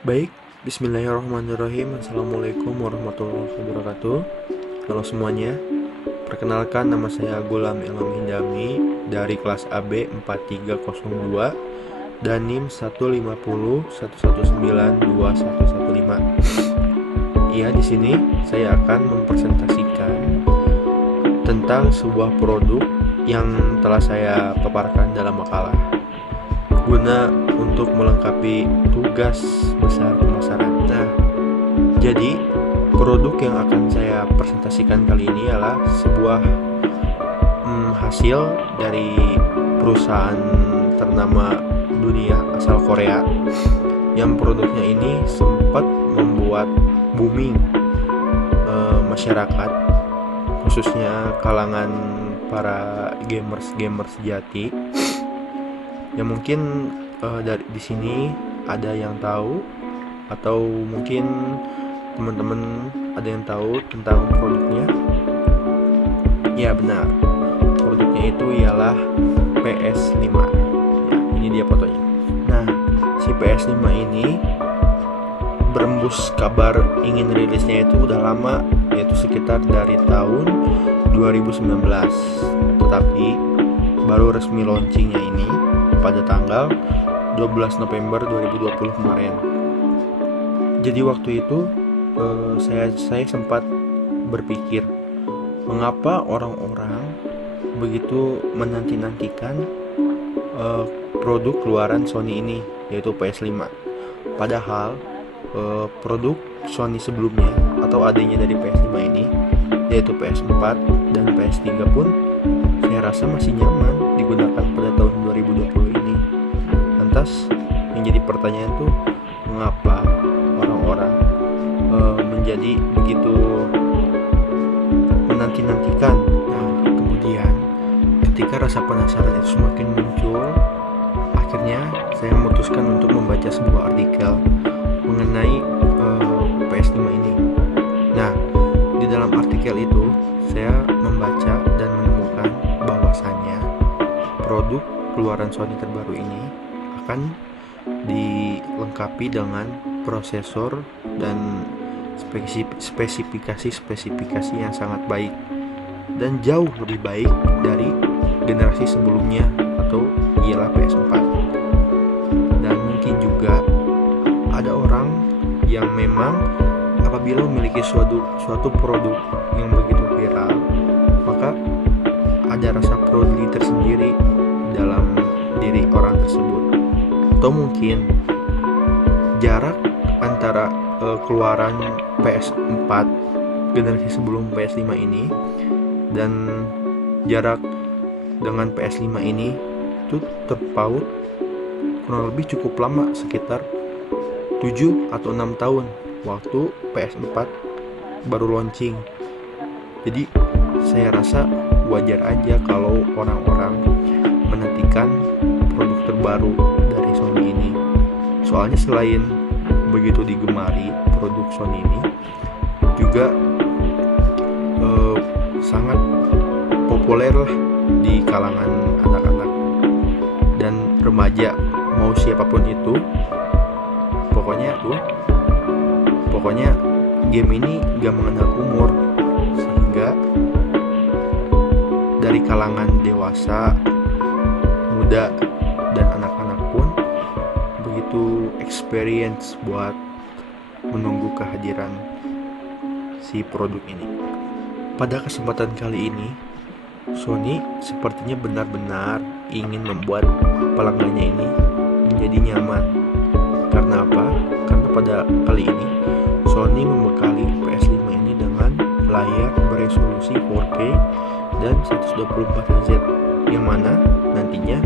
Baik, bismillahirrahmanirrahim. Assalamualaikum warahmatullahi wabarakatuh. Halo semuanya, perkenalkan nama saya Gulam Ilham Hindami dari kelas AB 4302 dan NIM 15011921115. Iya, di sini saya akan mempresentasikan tentang sebuah produk yang telah saya paparkan dalam makalah guna untuk melengkapi tugas besar pemasaran. Nah, jadi produk yang akan saya presentasikan kali ini adalah sebuah hasil dari perusahaan ternama dunia asal Korea yang produknya ini sempat membuat booming masyarakat, khususnya kalangan para gamers sejati. Ya mungkin dari di sini ada yang tahu, atau mungkin teman-teman ada yang tahu tentang produknya. Ya benar, produknya itu ialah PS5. Ya, ini dia fotonya. Nah, si PS5 ini berembus kabar ingin rilisnya itu udah lama, yaitu sekitar dari tahun 2019. Tetapi baru resmi launchingnya ini pada tanggal 12 November 2020 kemarin. Jadi waktu itu saya sempat berpikir, mengapa orang-orang begitu menanti-nantikan produk keluaran Sony ini, yaitu PS5. Padahal produk Sony sebelumnya atau adanya dari PS5 ini, yaitu PS4 dan PS3 pun saya rasa masih nyaman digunakan pada tahun 2020 ini. Lantas yang jadi pertanyaan tuh, mengapa orang-orang menjadi begitu menanti-nantikan? Nah, kemudian ketika rasa penasaran itu semakin muncul, akhirnya saya memutuskan untuk membaca sebuah artikel mengenai PS5 ini. Nah, di dalam artikel itu saya membaca dan menemukan bahwasannya produk keluaran Sony terbaru ini akan dilengkapi dengan prosesor dan spesifikasi yang sangat baik dan jauh lebih baik dari generasi sebelumnya, atau ialah PS4. Dan mungkin juga ada orang yang memang apabila memiliki suatu produk yang begitu viral, maka ada rasa proudly tersendiri dalam diri orang tersebut. Atau mungkin jarak antara keluaran PS4 generasi sebelum PS5 ini dan jarak dengan PS5 ini itu terpaut kurang lebih cukup lama, sekitar 7 atau 6 tahun waktu PS4 baru launching. Jadi saya rasa wajar aja kalau orang-orang menantikan produk terbaru dari Sony ini. Soalnya selain begitu digemari produk Sony ini, juga sangat populer lah di kalangan anak-anak dan remaja, mau siapapun itu. Pokoknya game ini gak mengenal umur, sehingga dari kalangan dewasa, muda, dan anak-anak pun begitu experience buat menunggu kehadiran si produk ini. Pada kesempatan kali ini, Sony sepertinya benar-benar ingin membuat pelanggannya ini menjadi nyaman. Karena apa? Karena pada kali ini Sony membekali PS5 ini dengan layar beresolusi 4K dan 124Hz, yang mana nantinya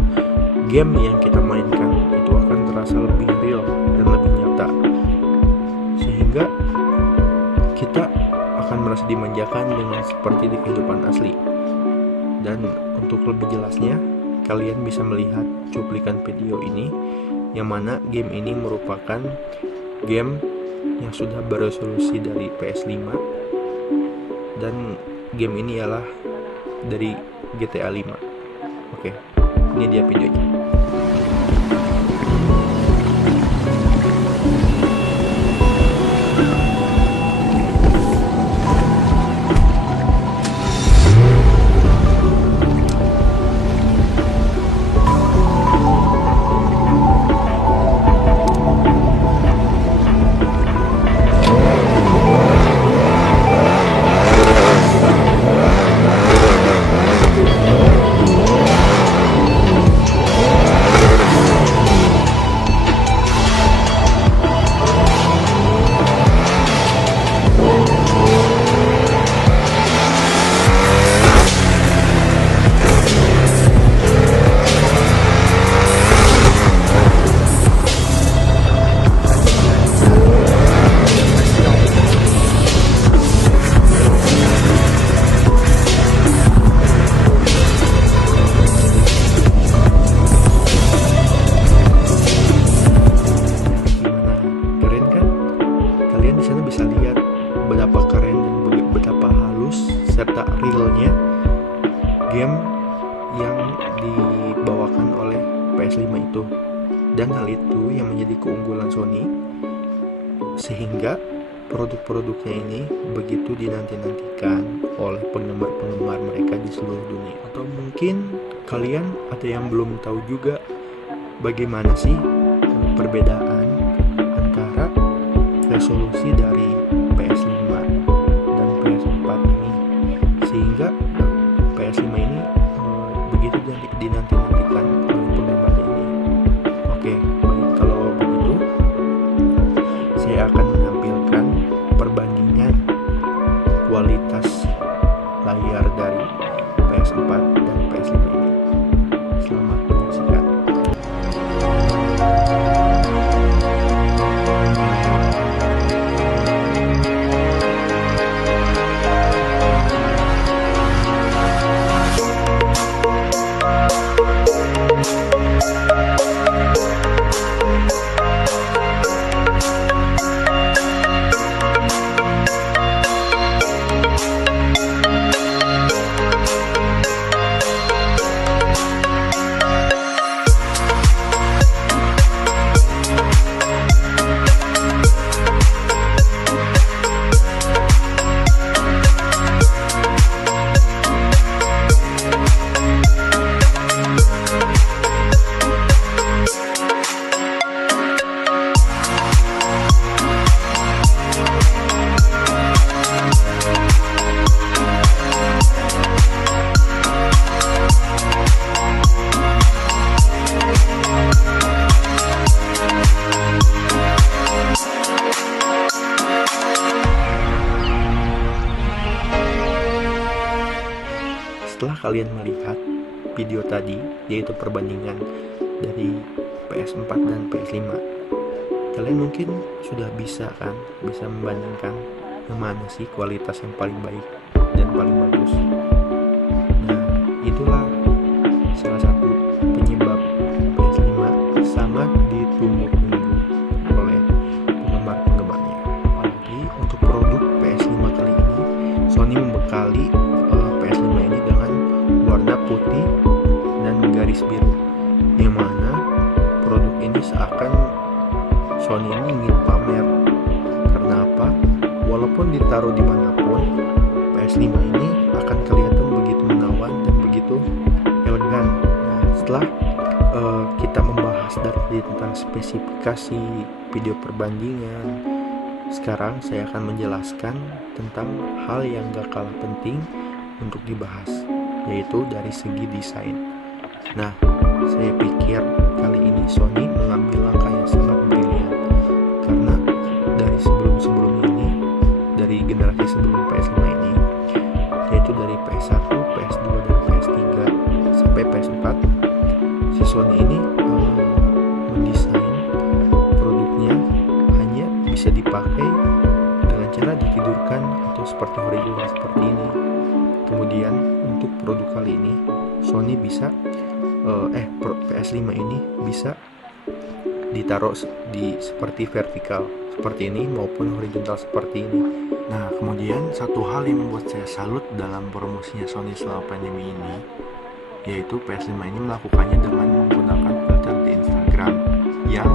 game yang kita mainkan itu akan terasa lebih real dan lebih nyata, sehingga kita akan merasa dimanjakan dengan seperti di kehidupan asli. Dan untuk lebih jelasnya, kalian bisa melihat cuplikan video ini, yang mana game ini merupakan game yang sudah beresolusi dari PS5, dan game ini ialah dari GTA 5. Oke, ini dia videonya. yang dibawakan oleh PS5 itu. Dan hal itu yang menjadi keunggulan Sony, sehingga produk-produknya ini begitu dinanti-nantikan oleh penggemar-penggemar mereka di seluruh dunia. Atau mungkin kalian ada yang belum tahu juga bagaimana sih perbedaan antara resolusi dari PS5 dan PS4 ini, sehingga PS5 ini begitu dinanti-nantikan oleh penggemarnya ini. Oke, baik, kalau begitu saya akan menampilkan perbandingan kualitas layar dari PS4 dan PS5 ini. Selamat menyaksikan. Setelah kalian melihat video tadi, yaitu perbandingan dari PS4 dan PS5, kalian mungkin sudah bisa membandingkan yang mana sih kualitas yang paling baik dan paling bagus. Nah, itulah salah satu penyebab PS5 sangat ditunggu-tunggu oleh penggemar-penggemarnya. Apalagi untuk produk PS5 kali ini, Sony membekali PS5 ini dengan warna putih dan garis biru, yang mana produk ini seakan Sony ini ingin pamer. Karena apa? Walaupun ditaruh dimanapun, PS5 ini akan kelihatan begitu menawan dan begitu elegan. Nah, setelah kita membahas dari tentang spesifikasi video perbandingan, sekarang saya akan menjelaskan tentang hal yang gak kalah penting untuk dibahas, yaitu dari segi desain. Nah, saya pikir kali ini Sony mengambil langkah yang sangat brilian, karena dari sebelum-sebelumnya ini, dari generasi sebelum PS5 ini, yaitu dari PS1, PS2, dan PS3 sampai PS4, si Sony ini mendesain produknya hanya bisa dipakai dengan cara ditidurkan atau seperti horizontal seperti ini. Kemudian untuk produk kali ini Sony bisa PS5 ini bisa ditaruh di seperti vertikal seperti ini maupun horizontal seperti ini. Nah, kemudian satu hal yang membuat saya salut dalam promosinya Sony selama pandemi ini, yaitu PS5 ini melakukannya dengan menggunakan filter di Instagram yang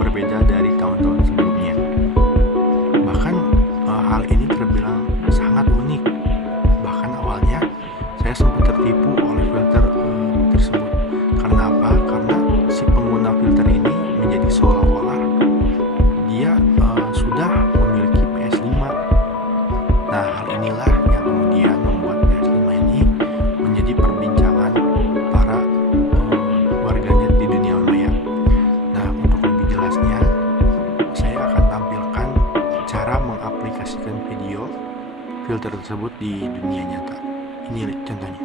berbeda dari tahun-tahun sebelumnya. Bahkan hal ini terbilang sangat unik. Bahkan awalnya saya sempat tertipu oleh filter tersebut. Karena apa? Karena si pengguna filter ini menjadi seolah-olah dia sudah memiliki PS5. Nah, hal inilah yang kemudian membuat PS5 ini menjadi perbincangan para warganet di dunia maya. Nah, untuk lebih jelasnya, saya akan tampilkan cara mengaplikasikan video filter tersebut di dunia nyata. Ini contohnya.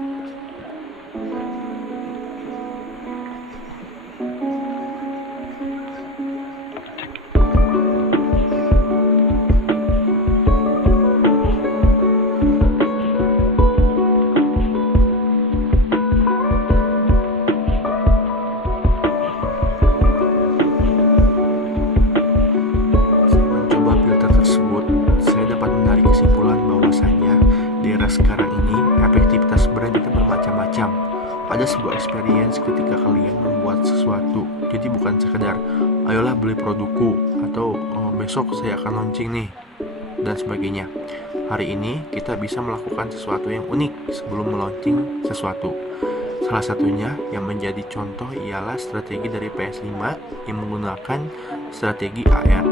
Saya dapat menarik kesimpulan bahwasanya di era sekarang ini efektivitas brand itu ada sebuah experience ketika kalian membuat sesuatu. Jadi bukan sekedar ayolah beli produkku atau besok saya akan launching nih dan sebagainya. Hari ini kita bisa melakukan sesuatu yang unik sebelum melaunching sesuatu. Salah satunya yang menjadi contoh ialah strategi dari PS5 yang menggunakan strategi AR.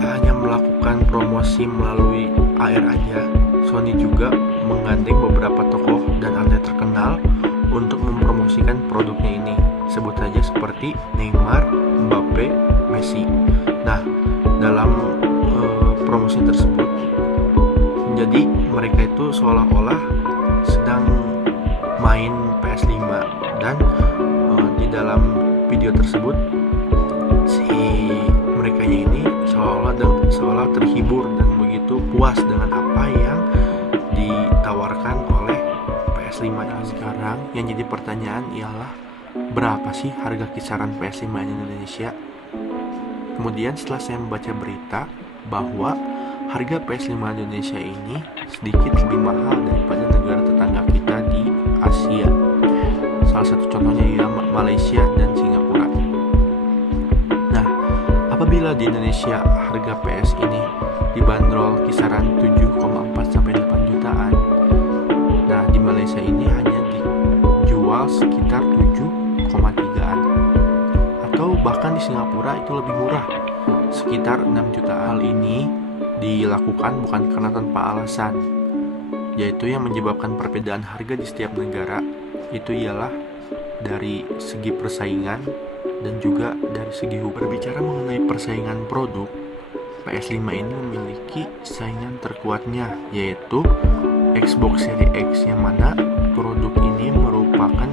Tak hanya melakukan promosi melalui AR aja, Sony juga menggandeng beberapa tokoh dan atlet terkenal untuk mempromosikan produknya ini. Sebut saja seperti Neymar, Mbappe, Messi. Nah, dalam promosi tersebut, jadi mereka itu seolah-olah sedang main PS5 dan di dalam video tersebut si mereka ini seolah terhibur dan begitu puas dengan apa yang ditawarkan oleh PS5 yang sekarang. Yang jadi pertanyaan ialah berapa sih harga kisaran PS5 di Indonesia? Kemudian setelah saya membaca berita bahwa harga PS5 di Indonesia ini sedikit lebih mahal daripada negara tetangga kita di Asia. Salah satu contohnya ialah Malaysia dan Singapura. Nah, apabila di Indonesia harga PS ini dibanderol kisaran 7,4 sampai 8 jutaan, nah di Malaysia ini hanya dijual sekitar 7,3an, atau bahkan di Singapura itu lebih murah, sekitar 6 juta. Hal ini dilakukan bukan karena tanpa alasan, yaitu yang menyebabkan perbedaan harga di setiap negara itu ialah dari segi persaingan dan juga dari segi hukum. Berbicara mengenai persaingan produk, PS5 ini memiliki saingan terkuatnya, yaitu Xbox Series X, yang mana produk ini merupakan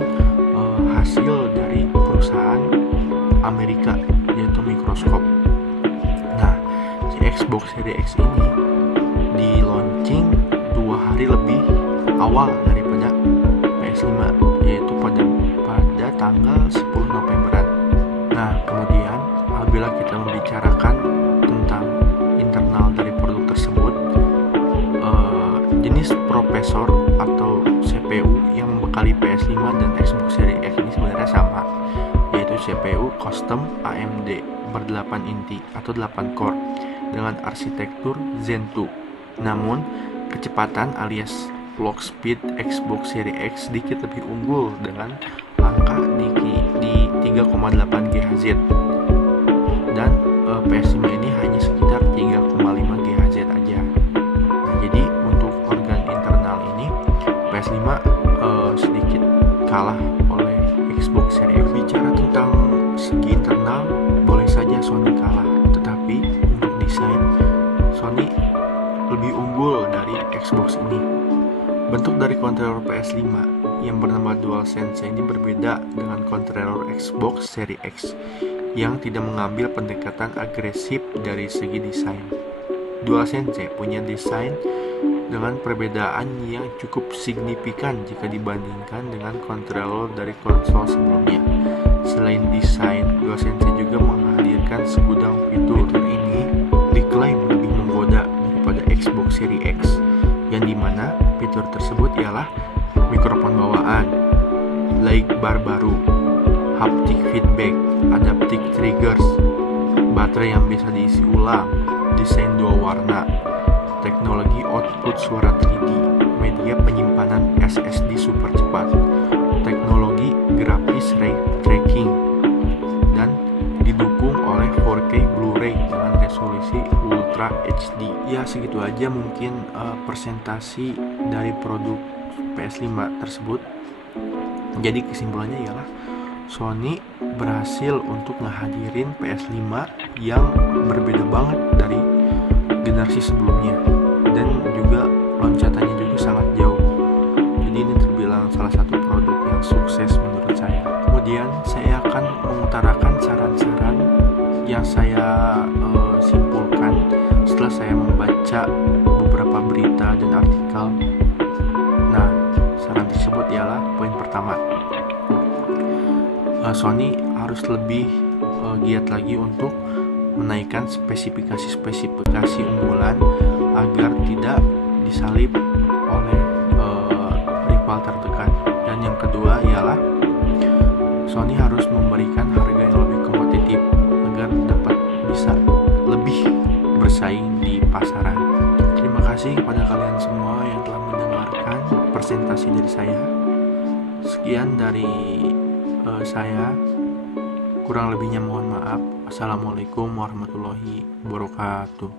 hasil dari perusahaan Amerika, yaitu Microsoft. Nah, si Xbox Series X ini di launching 2 hari lebih awal daripada PS5, yaitu pada tanggal 10 Novemberan. Nah, kemudian apabila kita membicarakan tentang internal dari produk tersebut, jenis prosesor atau CPU yang membekali PS5 dan Xbox Series X ini sebenarnya sama, yaitu CPU custom AMD ber-8 inti atau 8 core dengan arsitektur Zen 2. Namun, kecepatan alias clock speed Xbox Series X sedikit lebih unggul dengan angka di 3,8 GHz, dan PS5 ini hanya sekitar 3,5 GHz aja. Nah, jadi untuk organ internal ini PS5 sedikit kalah oleh Xbox Series X. Bicara tentang segi internal, boleh saja Sony kalah, tetapi untuk desain Sony lebih unggul dari Xbox ini. Bentuk dari controller PS5 yang bernama DualSense ini berbeda dengan controller Xbox Series X yang tidak mengambil pendekatan agresif dari segi desain. DualSense punya desain dengan perbedaan yang cukup signifikan jika dibandingkan dengan controller dari konsol sebelumnya. Selain desain, DualSense juga menghadirkan segudang fitur. Ini diklaim lebih menggoda daripada Xbox Series X, yang dimana fitur tersebut ialah mikrofon bawaan, leg bar baru, haptic feedback, adaptive triggers, baterai yang bisa diisi ulang, desain 2 warna, teknologi output suara 3D, media penyimpanan SSD super cepat, teknologi grafis ray tracking, dan didukung oleh 4K Blu-ray dengan resolusi Ultra HD. Ya, segitu aja mungkin presentasi dari produk PS5 tersebut. Jadi kesimpulannya ialah Sony berhasil untuk ngehadirin PS5 yang berbeda banget dari generasi sebelumnya, dan juga loncatannya juga sangat jauh. Jadi ini terbilang salah satu produk yang sukses menurut saya. Kemudian saya akan mengutarakan saran-saran yang saya simpulkan setelah saya membaca beberapa berita dan artikel. Nah, saran tersebut ialah poin pertama, Sony harus lebih giat lagi untuk menaikkan spesifikasi unggulan agar tidak disalip oleh rival terdekat. Dan yang kedua ialah bersaing di pasaran. Terima kasih kepada kalian semua yang telah mendengarkan presentasi dari saya. Sekian dari saya. Kurang lebihnya mohon maaf. Assalamualaikum warahmatullahi wabarakatuh.